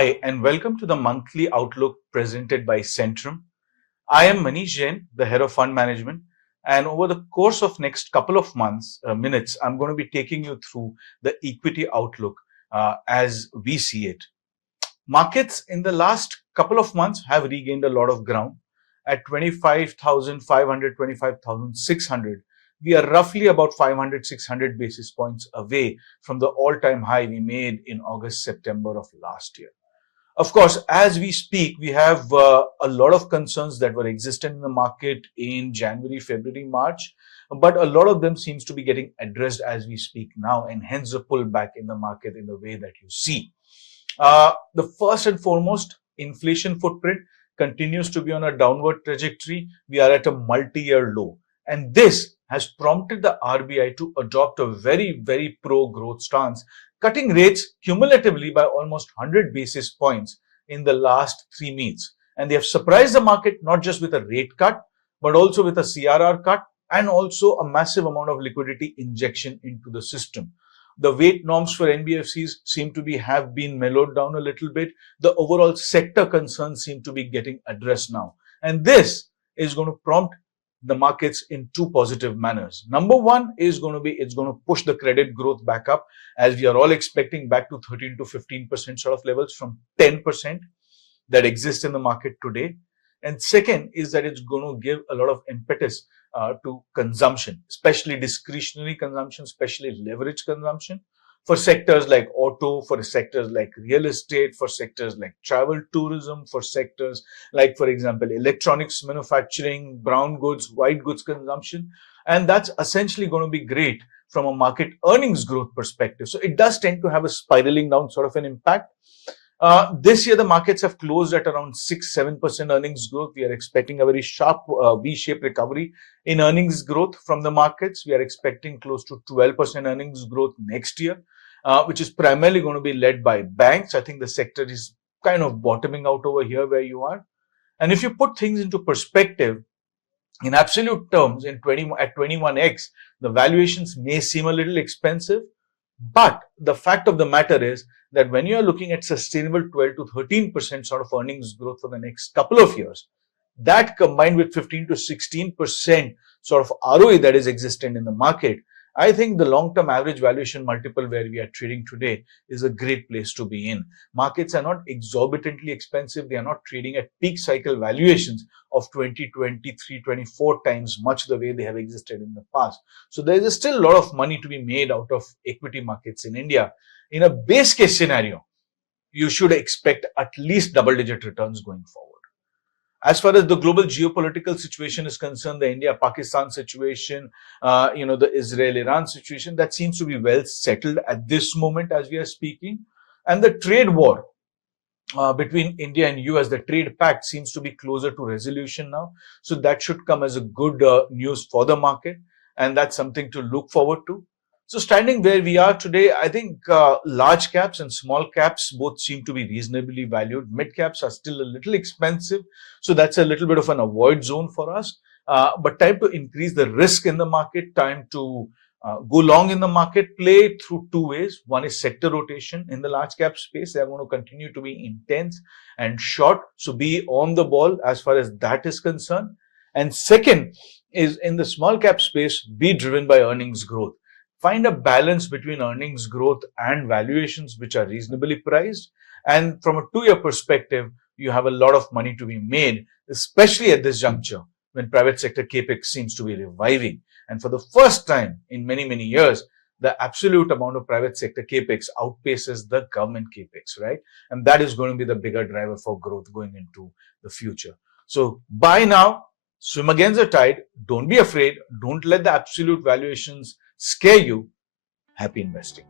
Hi, and welcome to the monthly outlook presented by Centrum. I am Manish Jain, the head of fund management, and over the course of next couple of minutes, I'm going to be taking you through the equity outlook as we see it. Markets in the last couple of months have regained a lot of ground. At 25,500, 25,600, we are roughly about 500, 600 basis points away from the all-time high we made in August, September of last year. Of course, as we speak, we have a lot of concerns that were existent in the market in January, February, March, but a lot of them seems to be getting addressed as we speak now, and hence the pullback in the market in the way that you see. The first and foremost, inflation footprint continues to be on a downward trajectory. We are at a multi-year low, and this has prompted the RBI to adopt a very, very pro-growth stance, cutting rates cumulatively by almost 100 basis points in the last 3 meets. And they have surprised the market not just with a rate cut, but also with a CRR cut and also a massive amount of liquidity injection into the system. The weight norms for NBFCs seem to have been mellowed down a little bit. The overall sector concerns seem to be getting addressed now. And this is going to prompt the markets in two positive manners. Number one is going to be, it's going to push the credit growth back up, as we are all expecting back to 13 to 15% sort of levels from 10% that exist in the market today. And second is that it's going to give a lot of impetus to consumption, especially discretionary consumption, especially leverage consumption for sectors like auto, for sectors like real estate, for sectors like travel tourism, for sectors like, for example, electronics manufacturing, brown goods, white goods consumption. And that's essentially going to be great from a market earnings growth perspective. So it does tend to have a spiraling down sort of an impact. This year, the markets have closed at around 6-7% earnings growth. We are expecting a very sharp V-shaped recovery in earnings growth from the markets. We are expecting close to 12% earnings growth next year, which is primarily going to be led by banks. I think the sector is kind of bottoming out over here where you are. And if you put things into perspective, in absolute terms, at 21x, the valuations may seem a little expensive, but the fact of the matter is that when you are looking at sustainable 12 to 13% sort of earnings growth for the next couple of years, that combined with 15 to 16% sort of ROE that is existent in the market, I think the long-term average valuation multiple where we are trading today is a great place to be in. Markets are not exorbitantly expensive. They are not trading at peak cycle valuations of 20, 23, 24 times much the way they have existed in the past. So there is still a lot of money to be made out of equity markets in India. In a base case scenario, you should expect at least double-digit returns going forward. As far as the global geopolitical situation is concerned, the India-Pakistan situation, the Israel-Iran situation, that seems to be well settled at this moment as we are speaking. And the trade war between India and US, the trade pact seems to be closer to resolution now. So that should come as a good news for the market. And that's something to look forward to. So standing where we are today, I think large caps and small caps both seem to be reasonably valued. Mid caps are still a little expensive. So that's a little bit of an avoid zone for us. But time to increase the risk in the market, time to go long in the market, play through two ways. One is sector rotation in the large cap space. They are going to continue to be intense and short. So be on the ball as far as that is concerned. And second is in the small cap space, be driven by earnings growth. Find a balance between earnings growth and valuations which are reasonably priced. And from a 2-year perspective, you have a lot of money to be made, especially at this juncture when private sector capex seems to be reviving. And for the first time in many, many years, the absolute amount of private sector capex outpaces the government capex, right? And that is going to be the bigger driver for growth going into the future. So buy now, swim against the tide. Don't be afraid. Don't let the absolute valuations scare you. Happy investing.